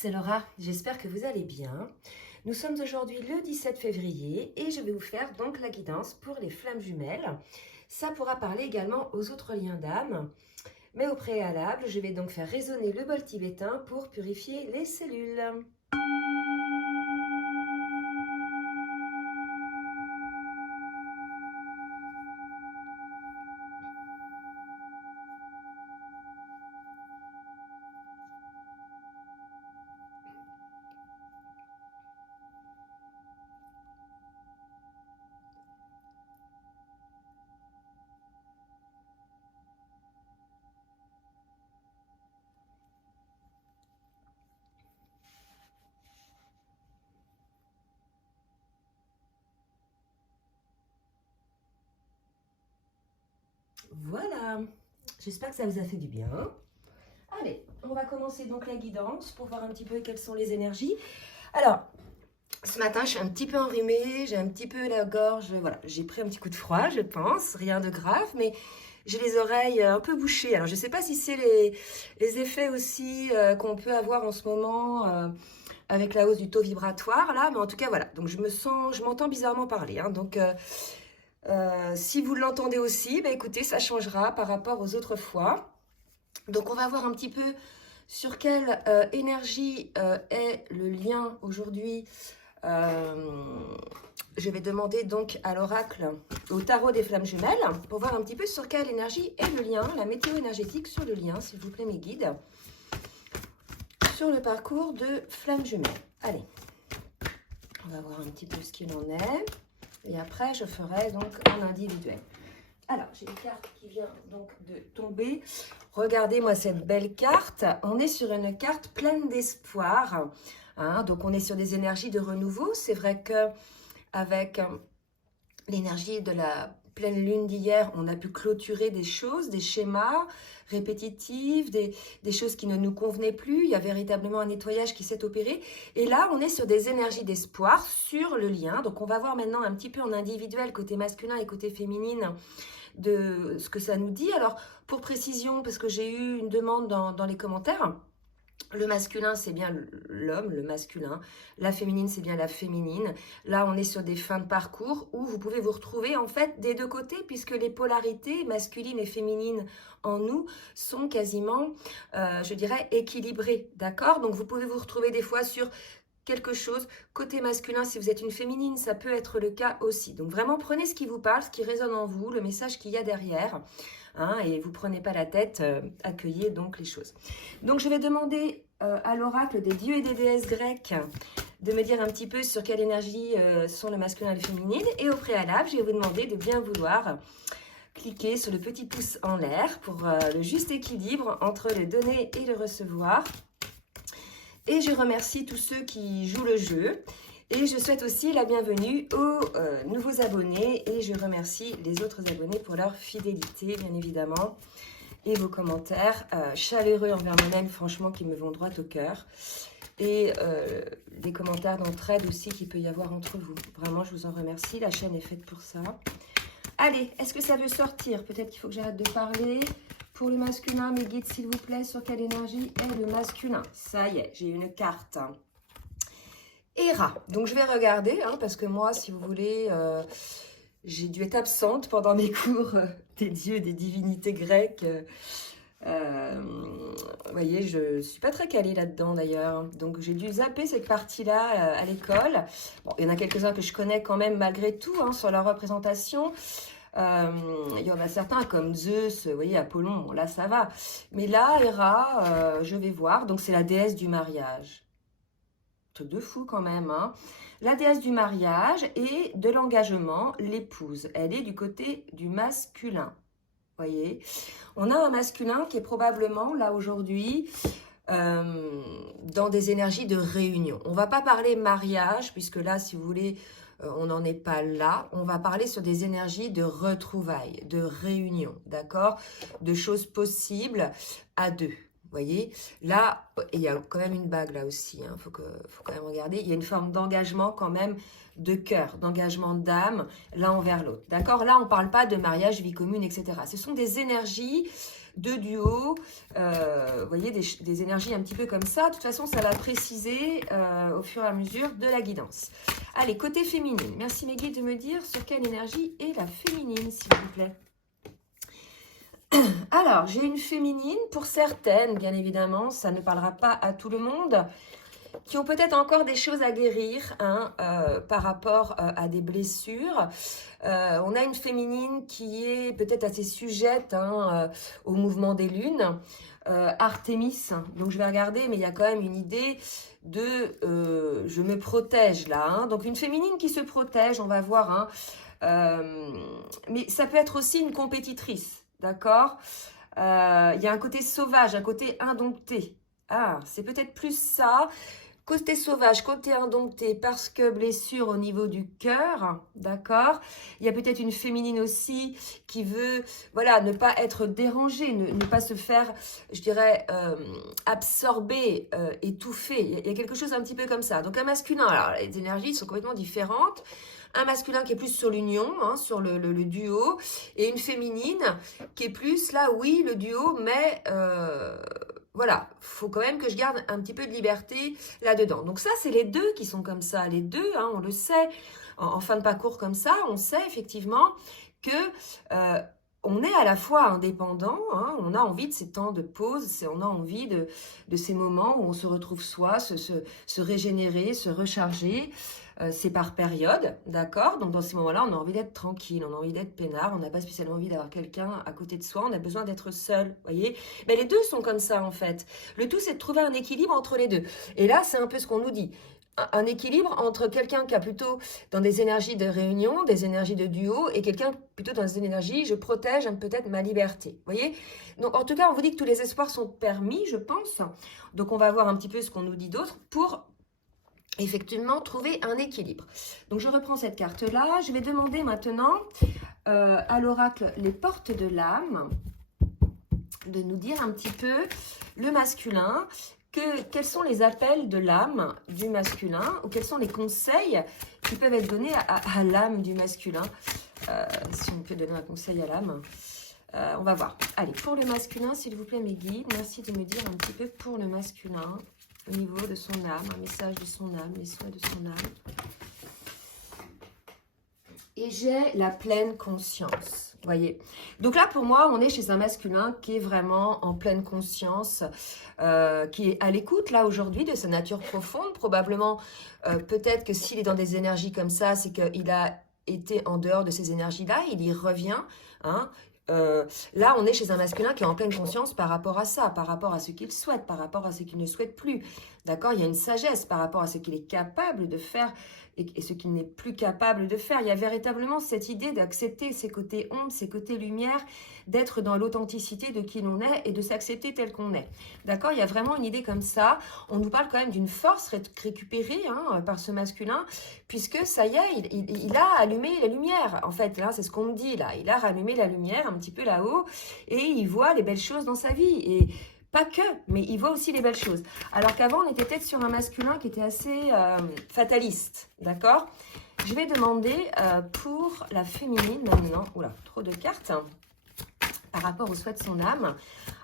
c'est Laura, j'espère que vous allez bien. Nous sommes aujourd'hui le 17 février et je vais vous faire donc la guidance pour les flammes jumelles. Ça pourra parler également aux autres liens d'âme. Mais au préalable, je vais donc faire résonner le bol tibétain pour purifier les cellules. Voilà, j'espère que ça vous a fait du bien. Allez, on va commencer donc la guidance pour voir un petit peu quelles sont les énergies. Alors, ce matin, je suis un petit peu enrhumée, j'ai un petit peu la gorge, voilà, j'ai pris un petit coup de froid, je pense, rien de grave, mais j'ai les oreilles un peu bouchées. Alors, je ne sais pas si c'est les effets aussi qu'on peut avoir en ce moment avec la hausse du taux vibratoire, là, mais en tout cas, voilà. Donc, je m'entends bizarrement parler, hein, donc... si vous l'entendez aussi, bah écoutez, ça changera par rapport aux autres fois. Donc on va voir un petit peu sur quelle énergie est le lien aujourd'hui. Je vais demander donc à l'oracle, au tarot des flammes jumelles, pour voir un petit peu sur quelle énergie est le lien, la météo énergétique sur le lien, s'il vous plaît mes guides, sur le parcours de flammes jumelles. Allez, on va voir un petit peu ce qu'il en est. Et après, je ferai donc en individuel. Alors, j'ai une carte qui vient donc de tomber. Regardez-moi cette belle carte. On est sur une carte pleine d'espoir. Hein, donc, on est sur des énergies de renouveau. C'est vrai qu'avec l'énergie de la pleine lune d'hier, on a pu clôturer des choses, des schémas répétitifs, des choses qui ne nous convenaient plus. Il y a véritablement un nettoyage qui s'est opéré. Et là, on est sur des énergies d'espoir sur le lien. Donc, on va voir maintenant un petit peu en individuel, côté masculin et côté féminine, de ce que ça nous dit. Alors, pour précision, parce que j'ai eu une demande dans les commentaires, le masculin, c'est bien l'homme, le masculin. La féminine, c'est bien la féminine. Là, on est sur des fins de parcours où vous pouvez vous retrouver en fait des deux côtés, puisque les polarités masculines et féminines en nous sont quasiment, je dirais, équilibrées. D'accord? Donc, vous pouvez vous retrouver des fois sur quelque chose. Côté masculin, si vous êtes une féminine, ça peut être le cas aussi. Donc, vraiment, prenez ce qui vous parle, ce qui résonne en vous, le message qu'il y a derrière. Hein, et vous ne prenez pas la tête, accueillez donc les choses. Donc je vais demander à l'oracle des dieux et des déesses grecques de me dire un petit peu sur quelle énergie sont le masculin et le féminin. Et au préalable, je vais vous demander de bien vouloir cliquer sur le petit pouce en l'air pour le juste équilibre entre le donner et le recevoir. Et je remercie tous ceux qui jouent le jeu. Et je souhaite aussi la bienvenue aux nouveaux abonnés et je remercie les autres abonnés pour leur fidélité, bien évidemment, et vos commentaires chaleureux envers moi-même, franchement, qui me vont droit au cœur. Et des commentaires d'entraide aussi qu'il peut y avoir entre vous. Vraiment, je vous en remercie. La chaîne est faite pour ça. Allez, est-ce que ça veut sortir? Peut-être qu'il faut que j'arrête de parler. Pour le masculin, mes guides, s'il vous plaît, sur quelle énergie est le masculin? Ça y est, j'ai une carte. Héra. Donc, je vais regarder, hein, parce que moi, si vous voulez, j'ai dû être absente pendant mes cours des dieux, des divinités grecques. Vous voyez, je ne suis pas très calée là-dedans, d'ailleurs. Donc, j'ai dû zapper cette partie-là à l'école. Bon, il y en a quelques-uns que je connais quand même, malgré tout, hein, sur leur représentation. Il y en a certains comme Zeus, vous voyez, Apollon, bon, là, ça va. Mais là, Héra, je vais voir. Donc, c'est la déesse du mariage. De fou quand même, hein. La déesse du mariage et de l'engagement, l'épouse. Elle est du côté du masculin. Voyez, on a un masculin qui est probablement là aujourd'hui dans des énergies de réunion. On va pas parler mariage puisque là, si vous voulez, on n'en est pas là. On va parler sur des énergies de retrouvailles, de réunion, d'accord, de choses possibles à deux. Vous voyez, là, il y a quand même une bague là aussi, hein, faut quand même regarder. Il y a une forme d'engagement quand même de cœur, d'engagement d'âme l'un envers l'autre. D'accord? Là, on ne parle pas de mariage, vie commune, etc. Ce sont des énergies de duo, vous voyez, des énergies un petit peu comme ça. De toute façon, ça va préciser au fur et à mesure de la guidance. Allez, côté féminine. Merci mes guides de me dire sur quelle énergie est la féminine, s'il vous plaît. Alors, j'ai une féminine, pour certaines, bien évidemment, ça ne parlera pas à tout le monde, qui ont peut-être encore des choses à guérir hein, par rapport à des blessures. On a une féminine qui est peut-être assez sujette hein, au mouvement des lunes. Artémis, donc je vais regarder, mais il y a quand même une idée de je me protège là. Hein. Donc une féminine qui se protège, on va voir. Hein, mais ça peut être aussi une compétitrice, d'accord. Il y a un côté sauvage, un côté indompté. Ah, c'est peut-être plus ça. Côté sauvage, côté indompté, parce que blessure au niveau du cœur, d'accord. Il y a peut-être une féminine aussi qui veut, voilà, ne pas être dérangée, ne pas se faire, je dirais, absorber, étouffer. Il y a quelque chose un petit peu comme ça. Donc un masculin, alors les énergies sont complètement différentes. Un masculin qui est plus sur l'union, hein, sur le duo, et une féminine qui est plus là, oui, le duo, mais voilà, faut quand même que je garde un petit peu de liberté là-dedans. Donc ça, c'est les deux qui sont comme ça. Les deux, hein, on le sait, en fin de parcours comme ça, on sait effectivement que on est à la fois indépendant, hein, on a envie de ces temps de pause, on a envie de ces moments où on se retrouve soi, se régénérer, se recharger. C'est par période, d'accord. Donc dans ces moments-là, on a envie d'être tranquille, on a envie d'être peinard, on n'a pas spécialement envie d'avoir quelqu'un à côté de soi, on a besoin d'être seul, voyez. Mais les deux sont comme ça en fait. Le tout, c'est de trouver un équilibre entre les deux. Et là, c'est un peu ce qu'on nous dit. Un équilibre entre quelqu'un qui a plutôt dans des énergies de réunion, des énergies de duo, et quelqu'un plutôt dans des énergies, je protège peut-être ma liberté, voyez. Donc en tout cas, on vous dit que tous les espoirs sont permis, je pense. Donc on va voir un petit peu ce qu'on nous dit d'autre pour effectivement trouver un équilibre. Donc je reprends cette carte-là. Je vais demander maintenant à l'oracle les portes de l'âme de nous dire un petit peu le masculin, quels sont les appels de l'âme du masculin ou quels sont les conseils qui peuvent être donnés à l'âme du masculin. Si on peut donner un conseil à l'âme. On va voir. Allez, pour le masculin, s'il vous plaît mes guides, merci de me dire un petit peu pour le masculin. Au niveau de son âme, un message de son âme, les souhaits de son âme. Et j'ai la pleine conscience, voyez. Donc là, pour moi, on est chez un masculin qui est vraiment en pleine conscience, qui est à l'écoute, là, aujourd'hui, de sa nature profonde. Probablement, peut-être que s'il est dans des énergies comme ça, c'est qu'il a été en dehors de ces énergies-là, il y revient, hein. Là, on est chez un masculin qui est en pleine conscience par rapport à ça, par rapport à ce qu'il souhaite, par rapport à ce qu'il ne souhaite plus. D'accord? Il y a une sagesse par rapport à ce qu'il est capable de faire et ce qu'il n'est plus capable de faire. Il y a véritablement cette idée d'accepter ses côtés ombres, ses côtés lumière, d'être dans l'authenticité de qui l'on est et de s'accepter tel qu'on est. D'accord? Il y a vraiment une idée comme ça. On nous parle quand même d'une force récupérée hein, par ce masculin, puisque ça y est, il a allumé la lumière. En fait, là, c'est ce qu'on me dit là. Il a rallumé la lumière un petit peu là-haut et il voit les belles choses dans sa vie. Et pas que, mais il voit aussi les belles choses. Alors qu'avant, on était peut-être sur un masculin qui était assez fataliste, d'accord? Je vais demander pour la féminine maintenant, oula, trop de cartes, par rapport au souhait de son âme.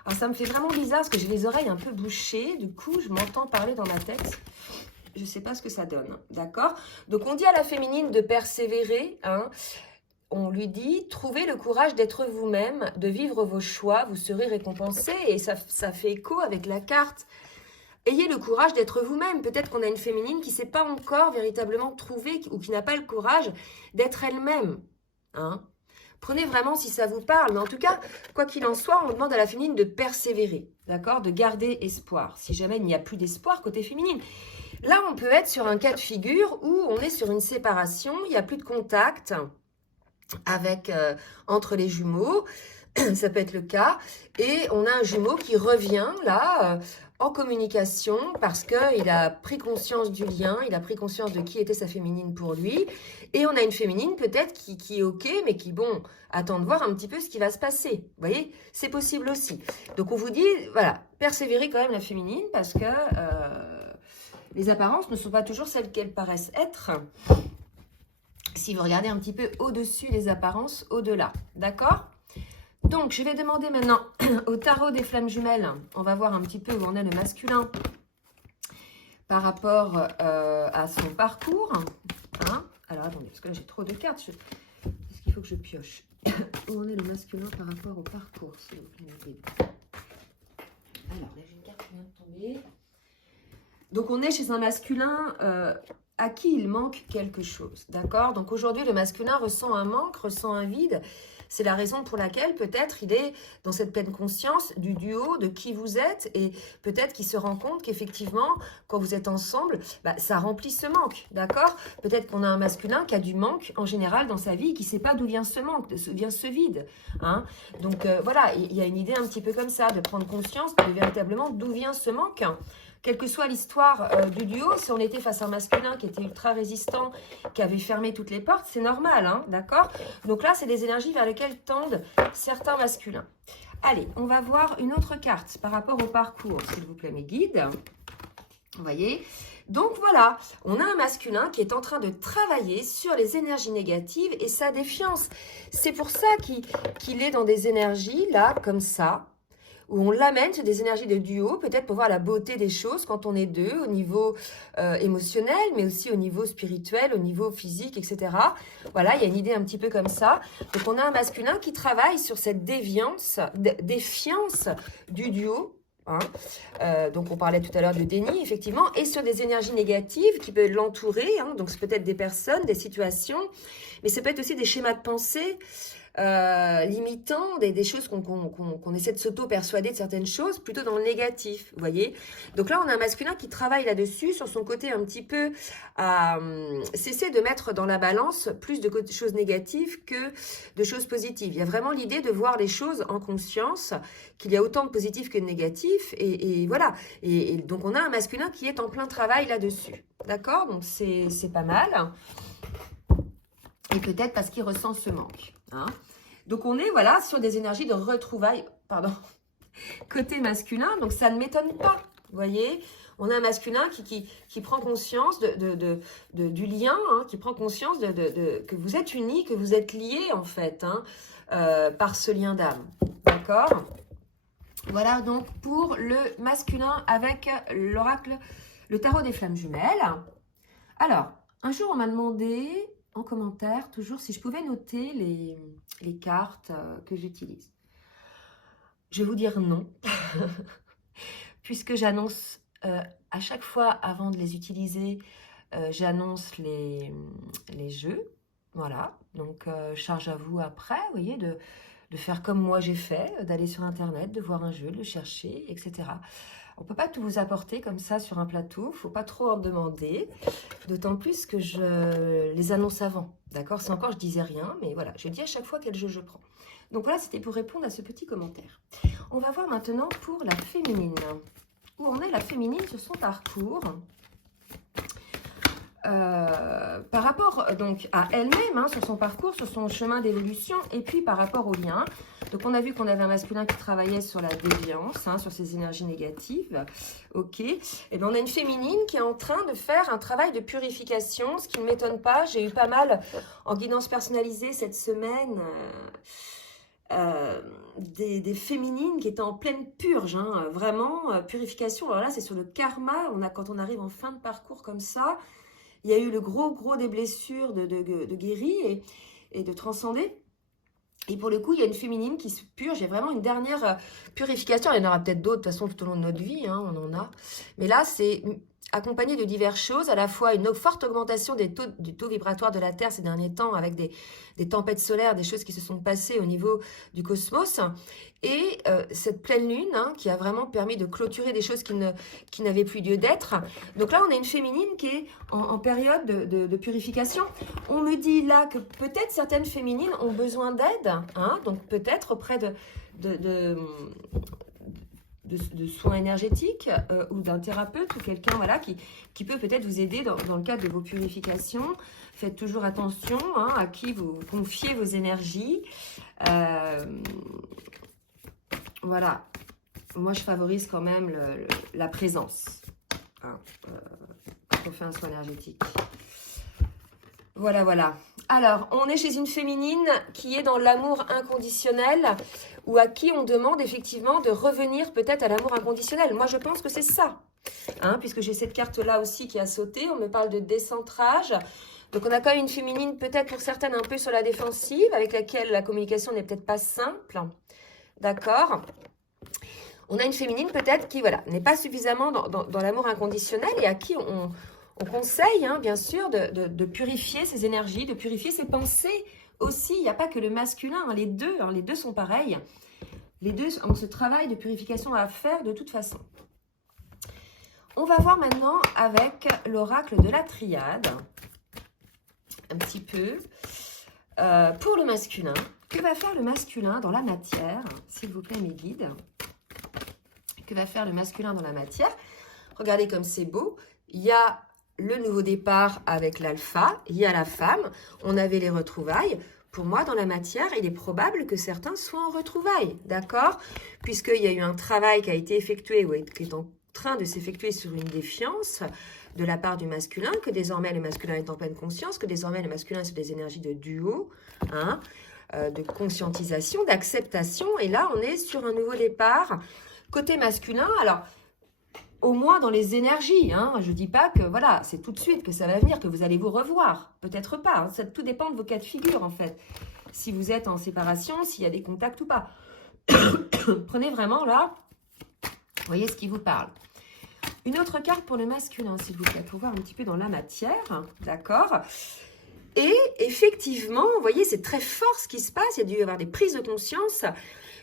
Alors ça me fait vraiment bizarre parce que j'ai les oreilles un peu bouchées, du coup je m'entends parler dans ma tête. Je ne sais pas ce que ça donne, d'accord? Donc on dit à la féminine de persévérer, hein. On lui dit, trouvez le courage d'être vous-même, de vivre vos choix, vous serez récompensé. Et ça fait écho avec la carte. Ayez le courage d'être vous-même. Peut-être qu'on a une féminine qui ne s'est pas encore véritablement trouvée ou qui n'a pas le courage d'être elle-même. Hein? Prenez vraiment si ça vous parle. Mais en tout cas, quoi qu'il en soit, on demande à la féminine de persévérer, d'accord, de garder espoir. Si jamais il n'y a plus d'espoir côté féminine. Là, on peut être sur un cas de figure où on est sur une séparation, il n'y a plus de contact avec entre les jumeaux, ça peut être le cas, et on a un jumeau qui revient là en communication parce qu'il a pris conscience du lien, il a pris conscience de qui était sa féminine pour lui, et on a une féminine peut-être qui est ok, mais qui, bon, attend de voir un petit peu ce qui va se passer, vous voyez, c'est possible aussi. Donc on vous dit, voilà, persévérez quand même la féminine parce que les apparences ne sont pas toujours celles qu'elles paraissent être. Si vous regardez un petit peu au-dessus les apparences, au-delà, d'accord? Donc, je vais demander maintenant au tarot des flammes jumelles. On va voir un petit peu où en est le masculin par rapport à son parcours. Hein? Alors, attendez, parce que là, j'ai trop de cartes. Est-ce qu'il faut que je pioche? Où en est le masculin par rapport au parcours, s'il vous plaît? Alors, là, j'ai une carte qui vient de tomber. Donc, on est chez un masculin à qui il manque quelque chose. D'accord? Donc, aujourd'hui, le masculin ressent un manque, ressent un vide. C'est la raison pour laquelle peut-être il est dans cette pleine conscience du duo, de qui vous êtes, et peut-être qu'il se rend compte qu'effectivement, quand vous êtes ensemble, ça remplit ce manque, d'accord? Peut-être qu'on a un masculin qui a du manque en général dans sa vie, qui ne sait pas d'où vient ce manque, d'où vient ce vide. Hein? Donc voilà, il y a une idée un petit peu comme ça, de prendre conscience de véritablement d'où vient ce manque. Quelle que soit l'histoire du duo, si on était face à un masculin qui était ultra résistant, qui avait fermé toutes les portes, c'est normal, hein, d'accord? Donc là, c'est des énergies vers lesquelles tendent certains masculins. Allez, on va voir une autre carte par rapport au parcours, s'il vous plaît, mes guides. Vous voyez? Donc voilà, on a un masculin qui est en train de travailler sur les énergies négatives et sa défiance. C'est pour ça qu'il est dans des énergies, là, comme ça, où on l'amène sur des énergies de duo, peut-être pour voir la beauté des choses quand on est deux, au niveau émotionnel, mais aussi au niveau spirituel, au niveau physique, etc. Voilà, il y a une idée un petit peu comme ça. Donc, on a un masculin qui travaille sur cette défiance du duo. Hein. Donc, on parlait tout à l'heure de déni, effectivement, et sur des énergies négatives qui peuvent l'entourer. Hein. Donc, c'est peut-être des personnes, des situations, mais ça peut être aussi des schémas de pensée, limitant, des choses qu'on essaie de s'auto-persuader de certaines choses, plutôt dans le négatif, vous voyez. Donc là, on a un masculin qui travaille là-dessus, sur son côté un petit peu à cesser de mettre dans la balance plus de choses négatives que de choses positives. Il y a vraiment l'idée de voir les choses en conscience, qu'il y a autant de positifs que de négatifs, et voilà. Et donc, on a un masculin qui est en plein travail là-dessus, d'accord? Donc, c'est pas mal. Et peut-être parce qu'il ressent ce manque. Hein. Donc, on est voilà, sur des énergies de retrouvailles, pardon, côté masculin. Donc, ça ne m'étonne pas, vous voyez. On a un masculin qui prend conscience du lien, hein, qui prend conscience que vous êtes unis, que vous êtes liés, en fait, hein, par ce lien d'âme. D'accord? Voilà donc pour le masculin avec l'oracle, le tarot des flammes jumelles. Alors, un jour, on m'a demandé en commentaire, toujours, si je pouvais noter les cartes que j'utilise. Je vais vous dire non, puisque j'annonce à chaque fois, avant de les utiliser, j'annonce les jeux. Voilà, donc charge à vous après, vous voyez, de faire comme moi j'ai fait, d'aller sur Internet, de voir un jeu, de le chercher, etc. On ne peut pas tout vous apporter comme ça sur un plateau, il ne faut pas trop en demander, d'autant plus que je les annonce avant, d'accord? C'est encore, je disais rien, mais voilà, je dis à chaque fois quel jeu je prends. Donc voilà, c'était pour répondre à ce petit commentaire. On va voir maintenant pour la féminine. Où en est la féminine sur son parcours? Par rapport donc à elle-même, hein, sur son parcours, sur son chemin d'évolution, et puis par rapport au lien. Donc on a vu qu'on avait un masculin qui travaillait sur la déviance, hein, sur ses énergies négatives. Ok. Et bien on a une féminine qui est en train de faire un travail de purification, ce qui ne m'étonne pas. J'ai eu pas mal en guidance personnalisée cette semaine. Des féminines qui étaient en pleine purge, hein, vraiment, purification. Alors là, c'est sur le karma. Quand on arrive en fin de parcours comme ça, il y a eu le gros des blessures de guérir et de transcender. Et pour le coup, il y a une féminine qui se purge. Il y a vraiment une dernière purification. Il y en aura peut-être d'autres, de toute façon, tout au long de notre vie. Hein, on en a. Mais là, c'est accompagné de diverses choses. À la fois, une forte augmentation du taux vibratoire de la Terre ces derniers temps, avec des tempêtes solaires, des choses qui se sont passées au niveau du cosmos. Et cette pleine lune, hein, qui a vraiment permis de clôturer des choses qui n'avaient plus lieu d'être. Donc là, on a une féminine qui est en période de purification. On me dit là que peut-être certaines féminines ont besoin d'aide, hein, donc peut-être auprès de soins énergétiques ou d'un thérapeute ou quelqu'un voilà, qui peut peut-être vous aider dans le cadre de vos purifications. Faites toujours attention, hein, à qui vous confiez vos énergies. Voilà, moi je favorise quand même la présence, hein, quand on fait un soin énergétique. Voilà. Alors, on est chez une féminine qui est dans l'amour inconditionnel, ou à qui on demande effectivement de revenir peut-être à l'amour inconditionnel. Moi, je pense que c'est ça, hein, puisque j'ai cette carte-là aussi qui a sauté. On me parle de décentrage. Donc, on a quand même une féminine, peut-être pour certaines, un peu sur la défensive, avec laquelle la communication n'est peut-être pas simple. D'accord? On a une féminine, peut-être, qui, voilà, n'est pas suffisamment dans l'amour inconditionnel et à qui on conseille, hein, bien sûr, de purifier ses énergies, de purifier ses pensées aussi. Il n'y a pas que le masculin, hein, les deux sont pareils. Les deux ont ce travail de purification à faire de toute façon. On va voir maintenant avec l'oracle de la triade, un petit peu, pour le masculin. Que va faire le masculin dans la matière, s'il vous plaît, mes guides? Que va faire le masculin dans la matière? Regardez comme c'est beau. Il y a le nouveau départ avec l'alpha, il y a la femme, on avait les retrouvailles. Pour moi, dans la matière, il est probable que certains soient en retrouvailles, d'accord? Puisqu'il y a eu un travail qui a été effectué ou qui est en train de s'effectuer sur une défiance de la part du masculin, que désormais le masculin est en pleine conscience, que désormais le masculin c'est des énergies de duo, hein, de conscientisation, d'acceptation. Et là, on est sur un nouveau départ côté masculin. Alors, au moins dans les énergies, hein. Je ne dis pas que voilà, c'est tout de suite que ça va venir, que vous allez vous revoir. Peut-être pas, hein. Ça, tout dépend de vos cas de figure en fait. Si vous êtes en séparation, s'il y a des contacts ou pas. Prenez vraiment là, voyez ce qui vous parle. Une autre carte pour le masculin, s'il vous plaît, pour voir un petit peu dans la matière, d'accord? Et effectivement, vous voyez, c'est très fort ce qui se passe, il y a dû y avoir des prises de conscience,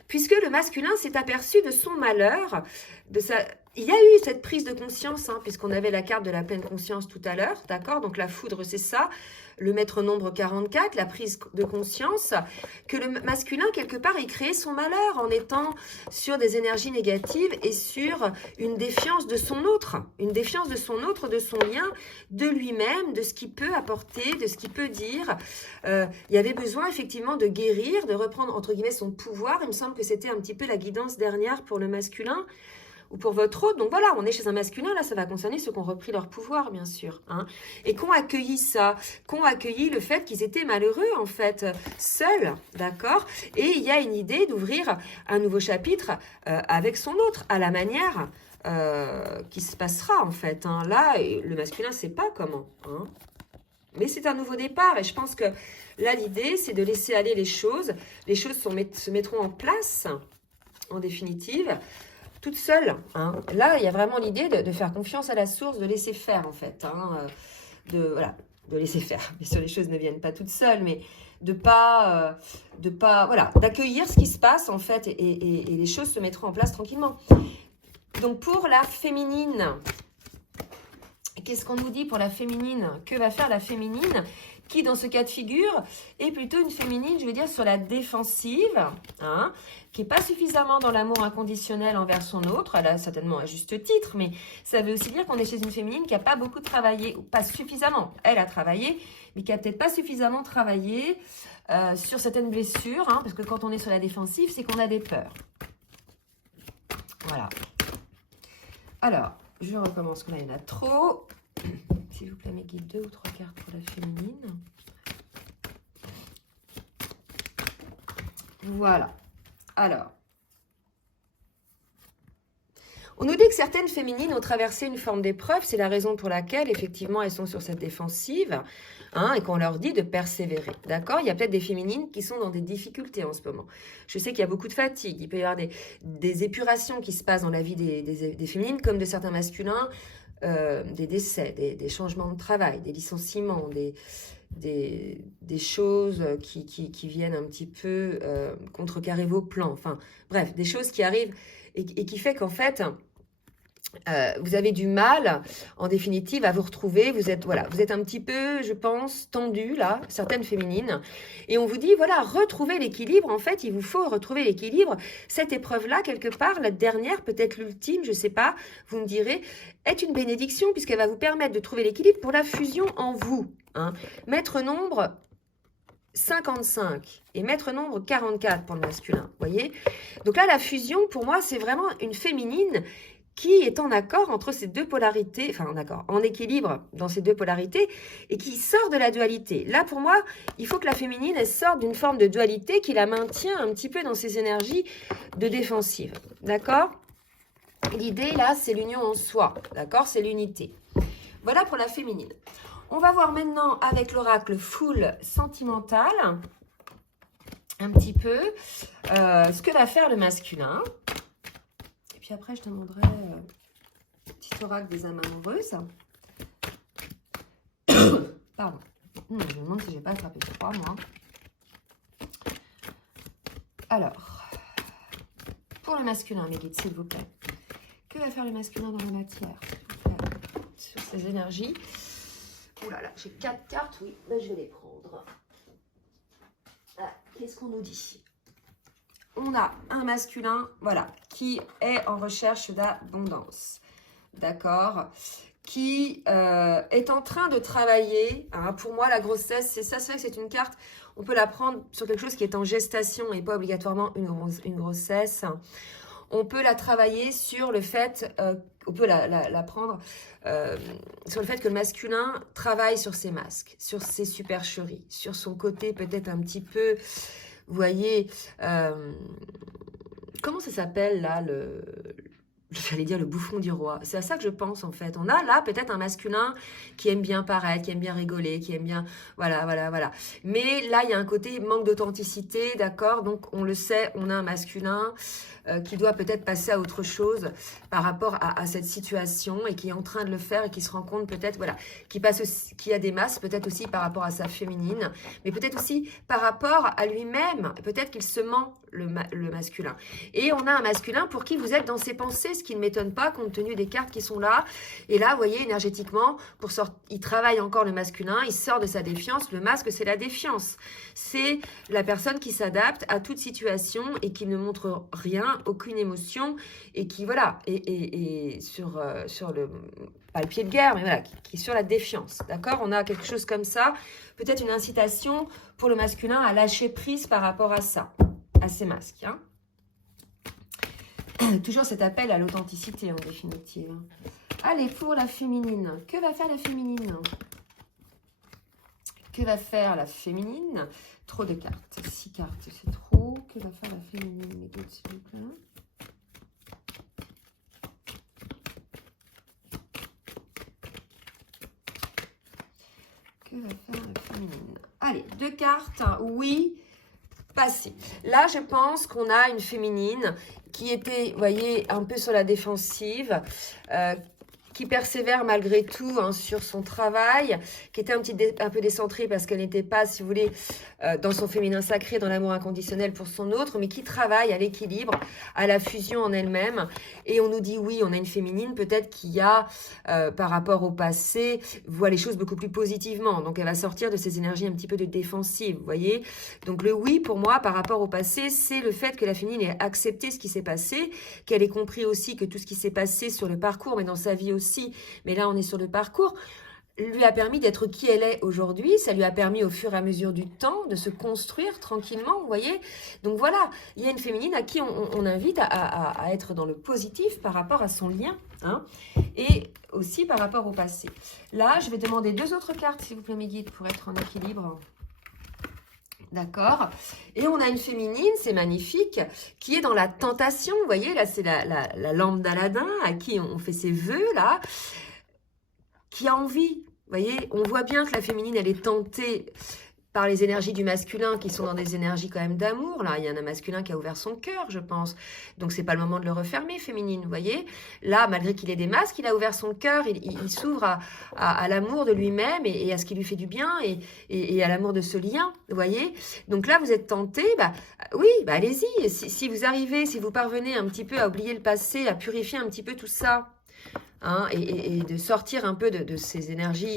puisque le masculin s'est aperçu de son malheur, de sa... Il y a eu cette prise de conscience, hein, puisqu'on avait la carte de la pleine conscience tout à l'heure, d'accord? Donc la foudre, c'est ça, le maître nombre 44, la prise de conscience, que le masculin, quelque part, il créait son malheur en étant sur des énergies négatives et sur une défiance de son autre, de son lien, de lui-même, de ce qu'il peut apporter, de ce qu'il peut dire. Il y avait besoin, effectivement, de guérir, de reprendre, entre guillemets, son pouvoir. Il me semble que c'était un petit peu la guidance dernière pour le masculin, ou pour votre autre. Donc voilà, on est chez un masculin, là ça va concerner ceux qui ont repris leur pouvoir, bien sûr, hein, et qui ont accueilli ça, qui ont accueilli le fait qu'ils étaient malheureux, en fait, seuls, d'accord? Et il y a une idée d'ouvrir un nouveau chapitre avec son autre, à la manière qui se passera, en fait, hein. Là, le masculin ne sait pas comment, hein. Mais c'est un nouveau départ, et je pense que là, l'idée, c'est de laisser aller les choses. Les choses se mettront en place, en définitive, toute seule, hein. Là, il y a vraiment l'idée de faire confiance à la source, de laisser faire, en fait, hein, de laisser faire. Bien sûr, les choses ne viennent pas toutes seules, mais de pas, voilà, d'accueillir ce qui se passe, en fait, et les choses se mettront en place tranquillement. Donc, pour la féminine, qu'est-ce qu'on nous dit pour la féminine? Que va faire la féminine qui, dans ce cas de figure, est plutôt une féminine, je veux dire, sur la défensive, hein, qui n'est pas suffisamment dans l'amour inconditionnel envers son autre. Elle a certainement à juste titre, mais ça veut aussi dire qu'on est chez une féminine qui n'a pas beaucoup travaillé, ou pas suffisamment. Elle a travaillé, mais qui n'a peut-être pas suffisamment travaillé sur certaines blessures, hein, parce que quand on est sur la défensive, c'est qu'on a des peurs. Voilà. Alors, je recommence, que là, il y en a trop. S'il vous plaît, mes guides, 2 ou 3 cartes pour la féminine. Voilà. Alors, on nous dit que certaines féminines ont traversé une forme d'épreuve. C'est la raison pour laquelle, effectivement, elles sont sur cette défensive, hein, et qu'on leur dit de persévérer. D'accord? Il y a peut-être des féminines qui sont dans des difficultés en ce moment. Je sais qu'il y a beaucoup de fatigue. Il peut y avoir des épurations qui se passent dans la vie des féminines, comme de certains masculins, des décès, des changements de travail, des licenciements, des choses qui viennent un petit peu contrecarrer vos plans. Enfin, bref, des choses qui arrivent et qui fait qu'en fait, vous avez du mal, en définitive, à vous retrouver. Vous êtes un petit peu, je pense, tendu, là, certaines féminines. Et on vous dit, voilà, retrouvez l'équilibre. En fait, il vous faut retrouver l'équilibre. Cette épreuve-là, quelque part, la dernière, peut-être l'ultime, je ne sais pas, vous me direz, est une bénédiction, puisqu'elle va vous permettre de trouver l'équilibre pour la fusion en vous, hein. Maître nombre 55 et maître nombre 44 pour le masculin, vous voyez. Donc là, la fusion, pour moi, c'est vraiment une féminine qui est en accord entre ces deux polarités, enfin en accord, en équilibre dans ces deux polarités, et qui sort de la dualité. Là, pour moi, il faut que la féminine, elle sorte d'une forme de dualité qui la maintient un petit peu dans ses énergies de défensive. D'accord? L'idée, là, c'est l'union en soi. D'accord? C'est l'unité. Voilà pour la féminine. On va voir maintenant avec l'oracle Fool sentimental, un petit peu, ce que va faire le masculin. Et puis après, je te demanderai petit oracle des âmes amoureuses. Pardon. Je me demande si je n'ai pas attrapé froid, moi. Alors, pour le masculin, mes guides, s'il vous plaît. Que va faire le masculin dans la matière, s'il vous plaît, sur ses énergies? Ouh là là, j'ai 4 cartes, oui, ben, je vais les prendre. Ah, qu'est-ce qu'on nous dit? On a un masculin, voilà, qui est en recherche d'abondance, d'accord, qui est en train de travailler. Hein, pour moi, la grossesse, c'est ça, c'est vrai que c'est une carte, on peut la prendre sur quelque chose qui est en gestation et pas obligatoirement une grossesse. On peut la travailler sur le fait, on peut la prendre sur le fait que le masculin travaille sur ses masques, sur ses supercheries, sur son côté peut-être un petit peu, vous voyez, comment ça s'appelle là, j'allais dire le bouffon du roi. C'est à ça que je pense en fait. On a là peut-être un masculin qui aime bien paraître, qui aime bien rigoler, qui aime bien... Voilà. Mais là, il y a un côté manque d'authenticité, d'accord? Donc, on le sait, on a un masculin qui doit peut-être passer à autre chose par rapport à cette situation et qui est en train de le faire et qui se rend compte peut-être, voilà, qui a des masses peut-être aussi par rapport à sa féminine, mais peut-être aussi par rapport à lui-même. Peut-être qu'il se ment, le masculin. Et on a un masculin pour qui vous êtes dans ses pensées, ce qui ne m'étonne pas compte tenu des cartes qui sont là. Et là, vous voyez, énergétiquement, il travaille encore le masculin, il sort de sa défiance. Le masque, c'est la défiance. C'est la personne qui s'adapte à toute situation et qui ne montre rien, aucune émotion, et qui, voilà, et sur le... pas le pied de guerre, mais voilà, qui est sur la défiance, d'accord? On a quelque chose comme ça, peut-être une incitation pour le masculin à lâcher prise par rapport à ça, à ces masques, hein. Toujours cet appel à l'authenticité, en définitive. Allez, pour la féminine, que va faire la féminine? Que va faire la féminine? Trop de cartes, 6 cartes, c'est trop. Que va faire la féminine, mes guides, s'il vous plaît? Que va faire la féminine? Allez, 2 cartes, oui, passé. Là, je pense qu'on a une féminine qui était, vous voyez, un peu sur la défensive, qui persévère malgré tout hein, sur son travail, qui était un peu décentrée parce qu'elle n'était pas, si vous voulez, dans son féminin sacré, dans l'amour inconditionnel pour son autre, mais qui travaille à l'équilibre, à la fusion en elle-même. Et on nous dit, oui, on a une féminine peut-être qui a, par rapport au passé, voit les choses beaucoup plus positivement. Donc, elle va sortir de ces énergies un petit peu de défensive, vous voyez. Donc, le oui, pour moi, par rapport au passé, c'est le fait que la féminine ait accepté ce qui s'est passé, qu'elle ait compris aussi que tout ce qui s'est passé sur le parcours, mais dans sa vie aussi, mais là, on est sur le parcours, lui a permis d'être qui elle est aujourd'hui. Ça lui a permis au fur et à mesure du temps de se construire tranquillement, vous voyez. Donc voilà, il y a une féminine à qui on invite à être dans le positif par rapport à son lien, hein, et aussi par rapport au passé. Là, je vais demander 2 autres cartes, s'il vous plaît, mes guides, pour être en équilibre. D'accord. Et on a une féminine, c'est magnifique, qui est dans la tentation. Vous voyez, là, c'est la lampe d'Aladin à qui on fait ses vœux, là, qui a envie. Vous voyez, on voit bien que la féminine, elle est tentée par les énergies du masculin qui sont dans des énergies quand même d'amour. Là, il y a un masculin qui a ouvert son cœur, je pense. Donc, c'est pas le moment de le refermer, féminine, vous voyez. Là, malgré qu'il ait des masques, il a ouvert son cœur, il s'ouvre à l'amour de lui-même et à ce qui lui fait du bien et à l'amour de ce lien, vous voyez. Donc là, vous êtes tenté, oui, allez-y. Si vous arrivez, si vous parvenez un petit peu à oublier le passé, à purifier un petit peu tout ça, hein, et de sortir un peu de ces énergies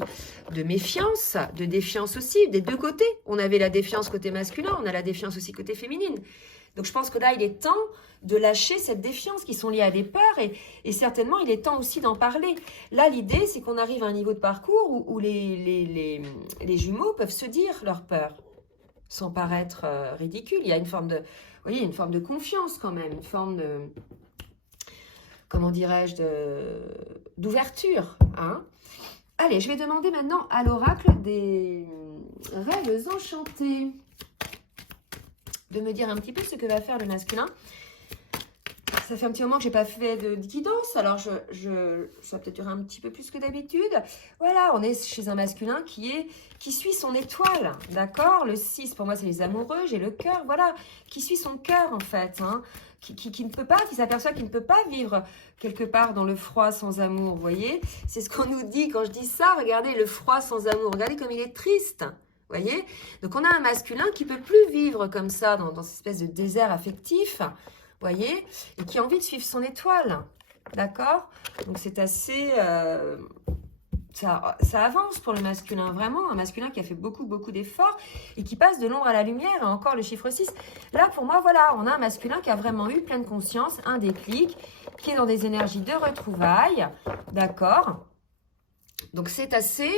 de méfiance, de défiance aussi, des deux côtés. On avait la défiance côté masculin, on a la défiance aussi côté féminine. Donc je pense que là, il est temps de lâcher cette défiance qui sont liées à des peurs et certainement, il est temps aussi d'en parler. Là, l'idée, c'est qu'on arrive à un niveau de parcours où les jumeaux peuvent se dire leurs peurs sans paraître ridicule. Il y a une forme de, vous voyez, une forme de confiance quand même, une forme de... comment dirais-je, d'ouverture. Hein. Allez, je vais demander maintenant à l'oracle des rêves enchantés de me dire un petit peu ce que va faire le masculin. Ça fait un petit moment que je n'ai pas fait de guidance, alors ça va peut-être durer un petit peu plus que d'habitude. Voilà, on est chez un masculin qui suit son étoile, d'accord? Le 6, pour moi, c'est les amoureux, j'ai le cœur, voilà, qui suit son cœur, en fait, hein, qui ne peut pas, qui s'aperçoit qu'il ne peut pas vivre quelque part dans le froid sans amour, vous voyez? C'est ce qu'on nous dit quand je dis ça, regardez, le froid sans amour, regardez comme il est triste. Vous voyez? Donc, on a un masculin qui ne peut plus vivre comme ça, dans cette espèce de désert affectif, voyez, et qui a envie de suivre son étoile, d'accord? Donc, c'est assez... ça avance pour le masculin, vraiment, un masculin qui a fait beaucoup d'efforts et qui passe de l'ombre à la lumière, et encore le chiffre 6. Là, pour moi, voilà, on a un masculin qui a vraiment eu pleine conscience, un déclic, qui est dans des énergies de retrouvailles, d'accord? Donc, c'est assez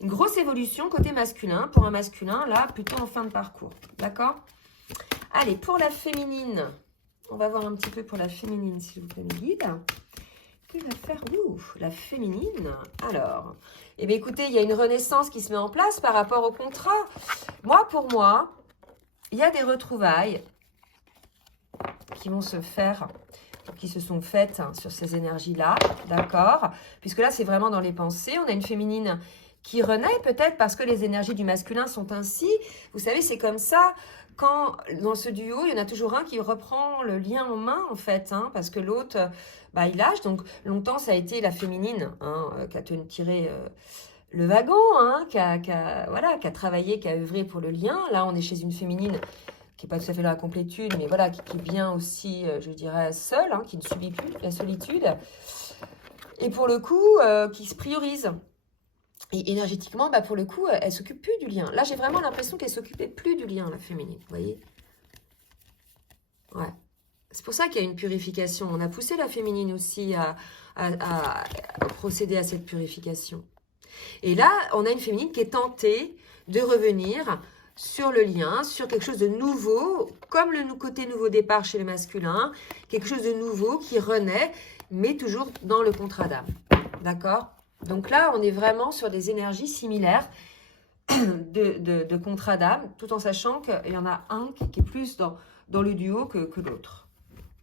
une grosse évolution côté masculin, pour un masculin, là, plutôt en fin de parcours, d'accord? Allez, pour la féminine, on va voir un petit peu pour la féminine, s'il vous plaît, mes guides. Que va faire la féminine? Alors, eh bien, écoutez, il y a une renaissance qui se met en place par rapport au contrat. Pour moi, il y a des retrouvailles qui vont se faire, qui se sont faites sur ces énergies-là, d'accord? Puisque là, c'est vraiment dans les pensées. On a une féminine qui renaît peut-être parce que les énergies du masculin sont ainsi. Vous savez, c'est comme ça. Quand, dans ce duo, il y en a toujours un qui reprend le lien en main, en fait, hein, parce que l'autre, il lâche. Donc, longtemps, ça a été la féminine qui a tiré le wagon, hein, qui a travaillé, qui a œuvré pour le lien. Là, on est chez une féminine qui n'est pas tout à fait dans la complétude, mais voilà, qui est bien aussi, je dirais, seule, hein, qui ne subit plus la solitude. Et pour le coup, qui se priorise. Et énergétiquement, pour le coup, elle ne s'occupe plus du lien. Là, j'ai vraiment l'impression qu'elle ne s'occupait plus du lien, la féminine. Vous voyez? Ouais. C'est pour ça qu'il y a une purification. On a poussé la féminine aussi à procéder à cette purification. Et là, on a une féminine qui est tentée de revenir sur le lien, sur quelque chose de nouveau, comme le côté nouveau départ chez le masculin, quelque chose de nouveau qui renaît, mais toujours dans le contrat d'âme. D'accord ? Donc là, on est vraiment sur des énergies similaires de contrat d'âme, tout en sachant qu'il y en a un qui est plus dans le duo que l'autre.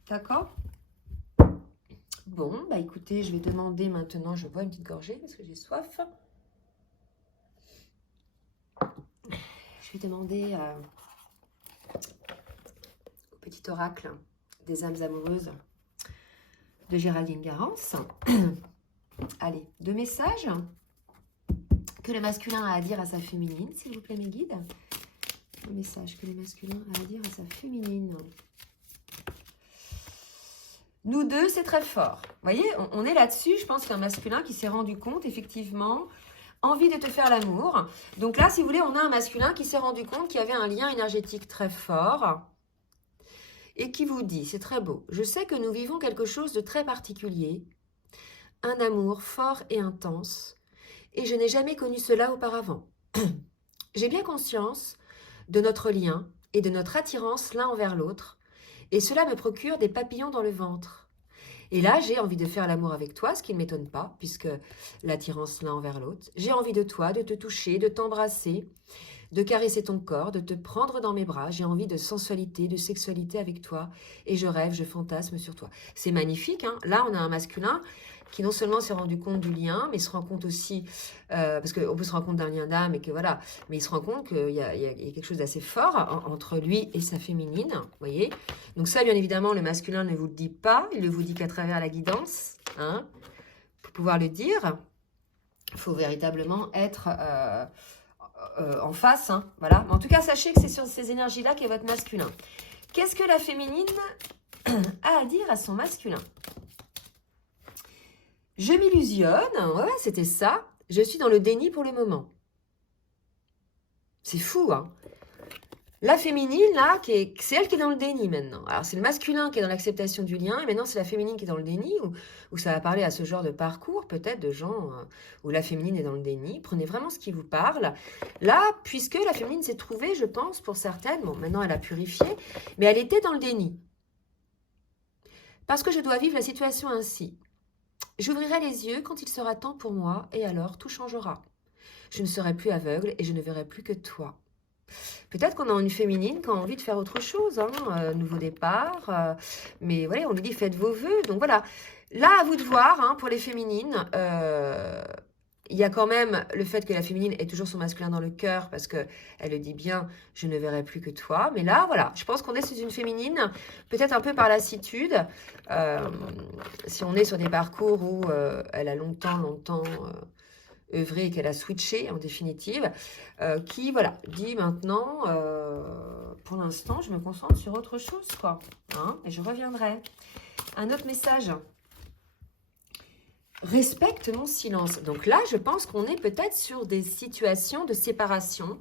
D'accord? Bon, écoutez, je vais demander maintenant, je bois une petite gorgée parce que j'ai soif. Je vais demander au petit oracle des âmes amoureuses de Géraldine Garance. Allez, 2 messages que le masculin a à dire à sa féminine, s'il vous plaît, mes guides. 2 messages que le masculin a à dire à sa féminine. Nous deux, c'est très fort. Vous voyez, on est là-dessus. Je pense qu'un masculin qui s'est rendu compte, effectivement, envie de te faire l'amour. Donc là, si vous voulez, on a un masculin qui s'est rendu compte qu'il y avait un lien énergétique très fort et qui vous dit, c'est très beau, je sais que nous vivons quelque chose de très particulier, un amour fort et intense, et je n'ai jamais connu cela auparavant. J'ai bien conscience de notre lien et de notre attirance l'un envers l'autre, et cela me procure des papillons dans le ventre. Et là, j'ai envie de faire l'amour avec toi, ce qui ne m'étonne pas, puisque l'attirance l'un envers l'autre. J'ai envie de toi, de te toucher, de t'embrasser, de caresser ton corps, de te prendre dans mes bras. J'ai envie de sensualité, de sexualité avec toi, et je rêve, je fantasme sur toi. C'est magnifique, hein. Là, on a un masculin qui non seulement s'est rendu compte du lien, mais se rend compte aussi, parce qu'on peut se rendre compte d'un lien d'âme, et que voilà, mais il se rend compte qu'il y a quelque chose d'assez fort entre lui et sa féminine, vous voyez. Donc ça, bien évidemment, le masculin ne vous le dit pas, il ne vous dit qu'à travers la guidance, hein. Pour pouvoir le dire, il faut véritablement être en face, hein, voilà. Mais en tout cas, sachez que c'est sur ces énergies-là qu'est votre masculin. Qu'est-ce que la féminine a à dire à son masculin? Je m'illusionne, ouais, c'était ça. Je suis dans le déni pour le moment. C'est fou, hein. La féminine, là, c'est elle qui est dans le déni maintenant. Alors, c'est le masculin qui est dans l'acceptation du lien, et maintenant, c'est la féminine qui est dans le déni, où ça va parler à ce genre de parcours, peut-être, de gens où la féminine est dans le déni. Prenez vraiment ce qui vous parle. Là, puisque la féminine s'est trouvée, je pense, pour certaines, bon, maintenant, elle a purifié, mais elle était dans le déni. Parce que je dois vivre la situation ainsi. J'ouvrirai les yeux quand il sera temps pour moi, et alors tout changera. Je ne serai plus aveugle et je ne verrai plus que toi. Peut-être qu'on a une féminine qui a envie de faire autre chose, hein, nouveau départ, mais voilà, on lui dit faites vos vœux. Donc voilà, là à vous de voir, hein, pour les féminines, il y a quand même le fait que la féminine ait toujours son masculin dans le cœur, parce qu'elle le dit bien, je ne verrai plus que toi. Mais là, voilà, je pense qu'on est sous une féminine, peut-être un peu par lassitude, si on est sur des parcours où elle a longtemps œuvré et qu'elle a switché en définitive, qui, voilà, dit maintenant, pour l'instant, je me concentre sur autre chose, quoi, hein, et je reviendrai. Un autre message. Respecte mon silence. Donc là, je pense qu'on est peut-être sur des situations de séparation,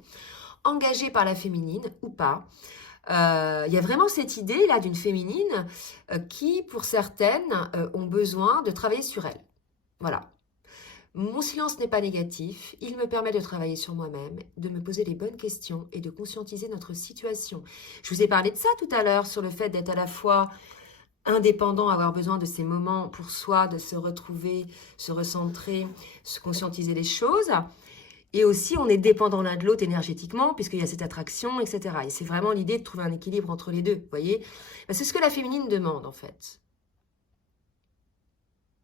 engagées par la féminine ou pas. Il y a vraiment cette idée là d'une féminine qui, pour certaines, ont besoin de travailler sur elle. Voilà. Mon silence n'est pas négatif, il me permet de travailler sur moi-même, de me poser les bonnes questions et de conscientiser notre situation. Je vous ai parlé de ça tout à l'heure, sur le fait d'être à la fois indépendant, avoir besoin de ces moments pour soi, de se retrouver, se recentrer, se conscientiser les choses. Et aussi, on est dépendant l'un de l'autre énergétiquement, puisqu'il y a cette attraction, etc. Et c'est vraiment l'idée de trouver un équilibre entre les deux, vous voyez. C'est ce que la féminine demande, en fait.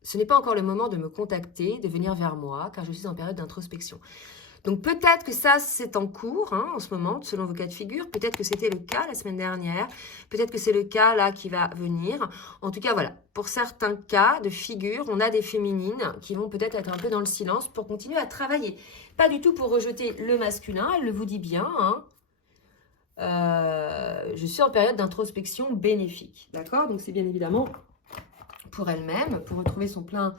Ce n'est pas encore le moment de me contacter, de venir vers moi, car je suis en période d'introspection. Donc peut-être que ça, c'est en cours, hein, en ce moment, selon vos cas de figure. Peut-être que c'était le cas la semaine dernière. Peut-être que c'est le cas là qui va venir. En tout cas, voilà. Pour certains cas de figure, on a des féminines qui vont peut-être être un peu dans le silence pour continuer à travailler. Pas du tout pour rejeter le masculin, elle le vous dit bien, hein. Je suis en période d'introspection bénéfique. D'accord? Donc c'est bien évidemment pour elle-même, pour retrouver son plein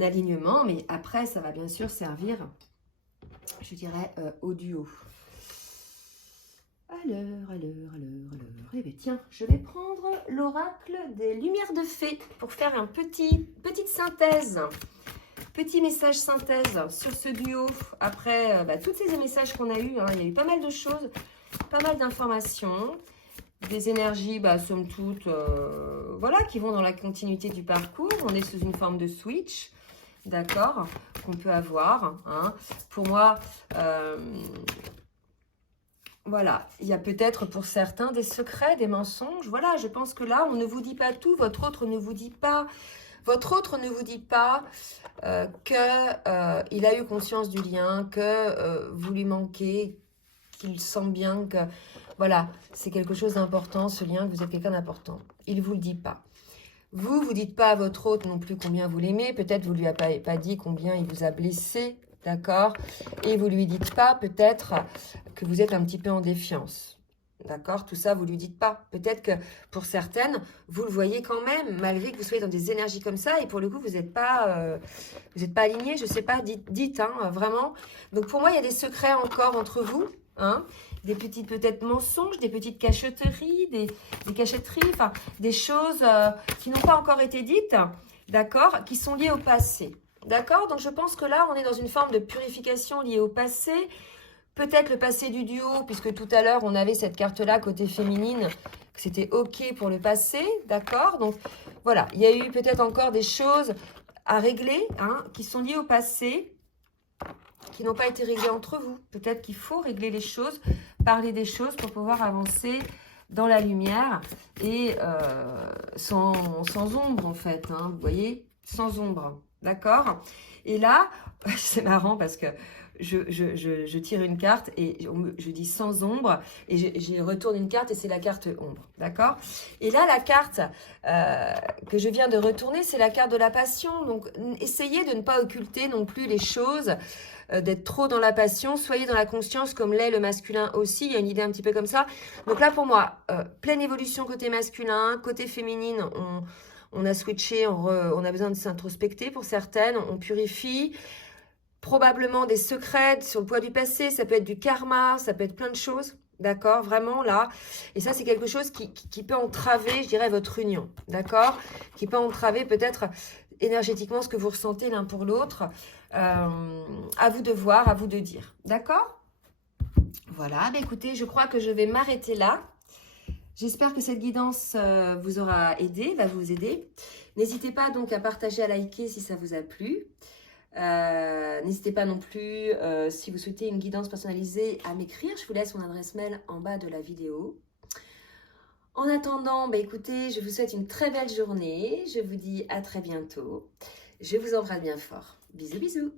alignement. Mais après, ça va bien sûr servir, je dirais, au duo. Alors. Eh bien, tiens, je vais prendre l'oracle des lumières de fée pour faire une petite synthèse. Petit message synthèse sur ce duo. Après tous ces messages qu'on a eus, hein, il y a eu pas mal de choses, pas mal d'informations, des énergies, somme toute, voilà, qui vont dans la continuité du parcours. On est sous une forme de switch. D'accord, qu'on peut avoir, hein. Pour moi, voilà, il y a peut-être pour certains des secrets, des mensonges. Voilà, je pense que là, on ne vous dit pas tout, votre autre ne vous dit pas qu'il a eu conscience du lien, que vous lui manquez, qu'il sent bien que, voilà, c'est quelque chose d'important, ce lien, que vous êtes quelqu'un d'important. Il ne vous le dit pas. Vous dites pas à votre hôte non plus combien vous l'aimez. Peut-être vous lui avez pas dit combien il vous a blessé, d'accord? Et vous lui dites pas peut-être que vous êtes un petit peu en défiance, d'accord? Tout ça, vous lui dites pas. Peut-être que pour certaines, vous le voyez quand même, malgré que vous soyez dans des énergies comme ça, et pour le coup, vous n'êtes pas aligné, je sais pas, dites, hein, vraiment. Donc pour moi, il y a des secrets encore entre vous, hein? Des petits peut-être mensonges, des petites cachotteries, des cachotteries, enfin des choses qui n'ont pas encore été dites, d'accord, qui sont liées au passé, d'accord. Donc je pense que là, on est dans une forme de purification liée au passé, peut-être le passé du duo, puisque tout à l'heure, on avait cette carte-là côté féminine, que c'était OK pour le passé, d'accord. Donc voilà, il y a eu peut-être encore des choses à régler, hein, qui sont liées au passé, qui n'ont pas été réglées entre vous. Peut-être qu'il faut régler les choses, parler des choses pour pouvoir avancer dans la lumière et sans ombre en fait, hein, vous voyez, sans ombre, d'accord. Et là, c'est marrant parce que je tire une carte et je dis sans ombre et je retourne une carte et c'est la carte ombre, d'accord. Et là, la carte que je viens de retourner, c'est la carte de la passion. Donc, essayez de ne pas occulter non plus les choses, d'être trop dans la passion. Soyez dans la conscience comme l'est le masculin aussi. Il y a une idée un petit peu comme ça. Donc là, pour moi, pleine évolution côté masculin, côté féminine, on a switché, on a besoin de s'introspecter pour certaines, on purifie. Probablement des secrets sur le poids du passé, ça peut être du karma, ça peut être plein de choses, d'accord, vraiment là. Et ça, c'est quelque chose qui peut entraver, je dirais, votre union, d'accord, qui peut entraver peut-être énergétiquement ce que vous ressentez l'un pour l'autre. À vous de voir, à vous de dire, d'accord. Voilà, écoutez, je crois que je vais m'arrêter là. J'espère que cette guidance vous aura aidé, va vous aider. N'hésitez pas donc à partager, à liker si ça vous a plu. N'hésitez pas non plus, si vous souhaitez une guidance personnalisée, à m'écrire. Je vous laisse mon adresse mail en bas de la vidéo. En attendant, écoutez, je vous souhaite une très belle journée. Je vous dis à très bientôt. Je vous embrasse bien fort. Bisous, bisous.